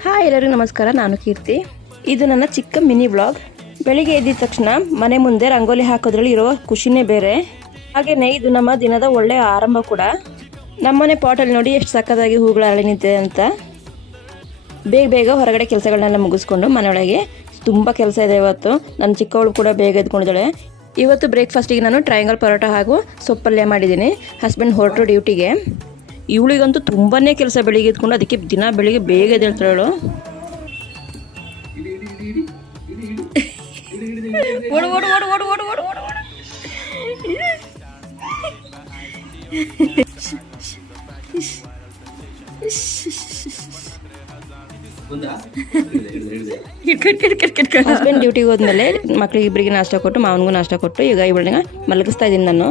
Hi ಎಲ್ಲರಿಗೂ ನಮಸ್ಕಾರ. ನಾನು ಕೀರ್ತಿ. ಇದು ನನ್ನ ಚಿಕ್ಕ ಮಿನಿ ವ್ಲಾಗ್. ಬೆಳಿಗ್ಗೆ ಎದ್ದ ತಕ್ಷಣ ಮನೆ ಮುಂದೆ ರಂಗೋಲಿ ಹಾಕೋದ್ರಲ್ಲಿ ಇರೋ ಖುಷಿನೇ ಬೇರೆ. ಹಾಗೆಯೇ ಇದು ನಮ್ಮ ದಿನದ ಒಳ್ಳೆಯ ಆರಂಭ ಕೂಡ. ನಮ್ಮನೆ ಪಾಟಲ್ಲಿ ನೋಡಿ ಎಷ್ಟು ಸಕ್ಕತ್ತಾಗಿ ಹೂಗಳು ಅರಳಿ ನಿಂತಿದೆ ಅಂತ. ಬೇಗ ಹೊರಗಡೆ ಕೆಲಸಗಳನ್ನೆಲ್ಲ ಮುಗಿಸ್ಕೊಂಡು ಮನೆಯೊಳಗೆ ತುಂಬ ಕೆಲಸ ಇದೆ ಇವತ್ತು. ನನ್ನ ಚಿಕ್ಕವಳು ಕೂಡ ಬೇಗ ಎದ್ಕೊಂಡಿದ್ದಾಳೆ. ಇವತ್ತು ಬ್ರೇಕ್ಫಾಸ್ಟಿಗೆ ನಾನು ಟ್ರಯಾಂಗಲ್ ಪರೋಟ ಹಾಗೂ ಸೊಪ್ಪಲ್ಯ ಮಾಡಿದ್ದೀನಿ. ಹಸ್ಬೆಂಡ್ ಹೊರಟು ಡ್ಯೂಟಿಗೆ. ಇವಳಿಗಂತೂ ತುಂಬಾ ಕೆಲಸ ಬೆಳಿಗ್ಗೆ ಎದ್ಕೊಂಡು, ಅದಕ್ಕೆ ದಿನ ಬೆಳಿಗ್ಗೆ ಬೇಗ ಎದ್ದೇಳ್ತಾಳು. ಓಡು ಓಡು ಓಡು ಓಡು ಓಡು ಓಡು ಓಡು ಹಸ್ಬೆಂಡ್ ಡ್ಯೂಟಿಗೆ ಹೋದ್ಮೇಲೆ ಮಕ್ಳಿಗೆ ಇಬ್ಬರಿಗೆ ನಾಷ್ಟ ಕೊಟ್ಟು ಮಾವನಿಗೂ ನಾಷ್ಟ ಕೊಟ್ಟು ಈಗ ಇವಳನ್ನ ಮಲಗಿಸ್ತಾ ಇದ್ದೀನಿ ನಾನು.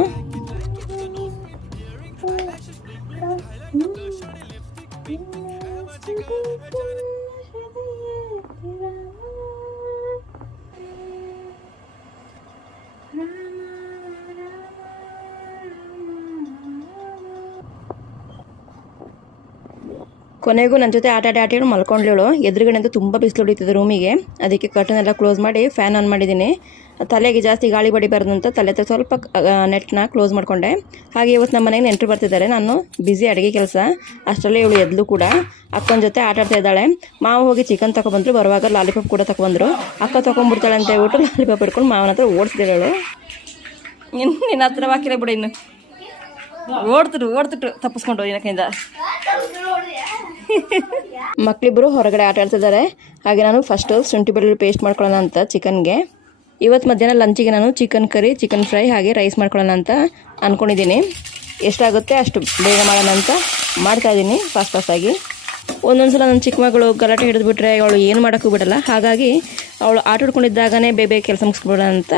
ಕೊನೆಗೂ ನನ್ನ ಜೊತೆ ಆಟ ಮಲ್ಕೊಂಡ್ಲೇಳು. ಎದುರುಗಡೆ ಅಂತೂ ತುಂಬ ಬಿಸಿಲು ಹೊಡಿತಿದೆ ರೂಮಿಗೆ. ಅದಕ್ಕೆ ಕರ್ಟನ್ ಎಲ್ಲ ಕ್ಲೋಸ್ ಮಾಡಿ ಫ್ಯಾನ್ ಆನ್ ಮಾಡಿದ್ದೀನಿ. ತಲೆಗೆ ಜಾಸ್ತಿ ಗಾಳಿ ಬಡಿಬಾರ್ದು ಅಂತ ತಲೆ ಸ್ವಲ್ಪ ನೆಟ್ನ ಕ್ಲೋಸ್ ಮಾಡಿಕೊಂಡೆ. ಹಾಗೆ ಇವತ್ತು ನಮ್ಮ ಮನೆಗೆ ನೆಂಟರು ಬರ್ತಿದ್ದಾರೆ. ನಾನು ಬ್ಯುಸಿ ಅಡುಗೆ ಕೆಲಸ. ಅಷ್ಟರಲ್ಲೇ ಇವಳು ಎದ್ಲು ಕೂಡ ಅಕ್ಕನ ಜೊತೆ ಆಟ ಆಡ್ತಾ ಇದ್ದಾಳೆ. ಮಾವ ಹೋಗಿ ಚಿಕನ್ ತಗೊಬಂದ್ರು. ಬರುವಾಗ ಲಾಲಿಪಾಪ್ ಕೂಡ ತಗೊಬಂದ್ರು. ಅಕ್ಕ ತೊಗೊಂಡ್ಬಿಡ್ತಾಳೆ ಅಂತ ಹೇಳ್ಬಿಟ್ಟು ಲಾಲಿಪಾಪ್ ಹಿಡ್ಕೊಂಡು ಮಾವನ ಹತ್ರ ಓಡಿಸ್ತಿದ್ದಾಳು. ನಿನ್ನ ಹತ್ರ ಹಾಕಿಲ್ಲ ಬಿಡ, ಇನ್ನು ಓಡ್ತಿಟ್ಟು ತಪ್ಪಿಸ್ಕೊಂಡು ಏನಕ್ಕಿಂದ. ಮಕ್ಕಳಿಬ್ಬರು ಹೊರಗಡೆ ಆಟ ಆಡ್ತಿದ್ದಾರೆ. ಹಾಗೆ ನಾನು ಫಸ್ಟು ಶುಂಠಿ ಬೆಳ್ಳುಳ್ಳಿ ಪೇಸ್ಟ್ ಮಾಡ್ಕೊಳ್ಳೋಣ ಅಂತ ಚಿಕನ್ಗೆ. ಇವತ್ತು ಮಧ್ಯಾಹ್ನ ಲಂಚಿಗೆ ನಾನು ಚಿಕನ್ ಕರಿ, ಚಿಕನ್ ಫ್ರೈ ಹಾಗೆ ರೈಸ್ ಮಾಡ್ಕೊಳ್ಳೋಣ ಅಂತ ಅಂದ್ಕೊಂಡಿದ್ದೀನಿ. ಎಷ್ಟಾಗುತ್ತೆ ಅಷ್ಟು ಬೇಗ ಮಾಡೋಣ ಅಂತ ಮಾಡ್ತಾಯಿದ್ದೀನಿ ಫಾಸ್ಟಾಗಿ. ಒಂದೊಂದು ಸಲ ನನ್ನ ಚಿಕ್ಕ ಮಗಳು ಗಲಾಟೆ ಹಿಡಿದ್ಬಿಟ್ರೆ ಅವಳು ಏನು ಮಾಡೋಕ್ಕೂ ಬಿಡಲ್ಲ. ಹಾಗಾಗಿ ಅವಳು ಆಟ ಆಡ್ಕೊಂಡಿದ್ದಾಗನೇ ಬೇಗ ಕೆಲಸ ಮುಗಿಸ್ಬಿಡೋಣ ಅಂತ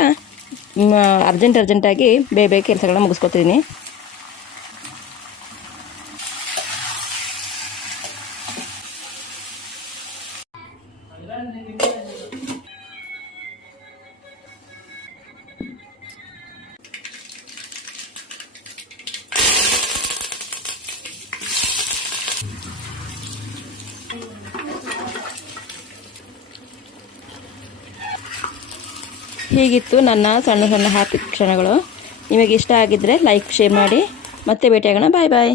ಅರ್ಜೆಂಟಾಗಿ ಬೇಗ ಕೆಲಸಗಳನ್ನ ಮುಗಿಸ್ಕೊತಿದ್ದೀನಿ. ಹೀಗಿತ್ತು ನನ್ನ ಸಣ್ಣ ಹ್ಯಾಪಿ ಕ್ಷಣಗಳು. ನಿಮಗೆ ಇಷ್ಟ ಆಗಿದ್ದರೆ ಲೈಕ್, ಶೇರ್ ಮಾಡಿ. ಮತ್ತೆ ಭೇಟಿಯಾಗೋಣ. ಬಾಯ್ ಬಾಯ್.